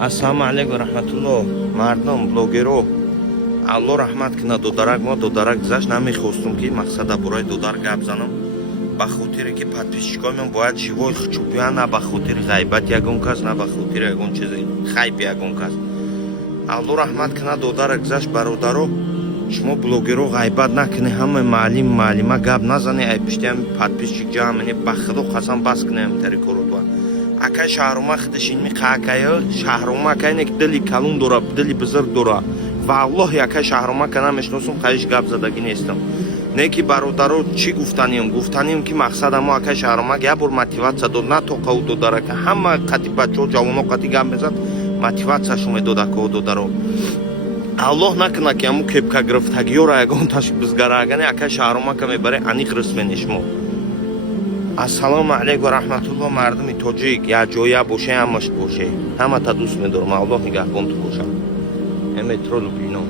Ассалому алейкум рахматуллоh. Мардум блогеро. Алло раҳмат кина додарак мо додарак гузашт намехостум ки мақсада бурай додар гап занам. Ба хотире ки подписчикоимон бояд живой чупиан на ба хотири ғайбат ягон кас на ба хотири ягон чизи хайп ягон кас. Алло раҳмат кина додарак гузашт бародаро. Шумо блогеро ғайбат накуне ҳама маълима гап назане ай пиштиам подписчик ҷамъ ба худо қасам бас кунем тари корудва. Акай шаҳрума хидишин ми қакая шаҳрума кайне ки дили калун дора дили бузург дора. Валлоҳи акай шаҳрума кана мешносум қайш гап задагӣ нестам. Не ки бародаро чӣ гуфтанем ки мақсада мо акай шаҳрума я бор мотиватсия дод на то қаву додара ки ҳама қати бачаҳо ҷавоно қати гап мезад мотиватсияшон медода ко додаро. Аллоҳ накуна ки аму кепка гирифтагиёра ягон ташки бизгарагане акай шаҳрума ка мебаре аниқ рисмени шумо. Ассалому алейкум рахматуллоh мардуми тоҷик я ҷоя боше ҳамаш боше ҳамата дӯст медорам Аллоҳ нигаҳбонту бошад. Метро Люблино.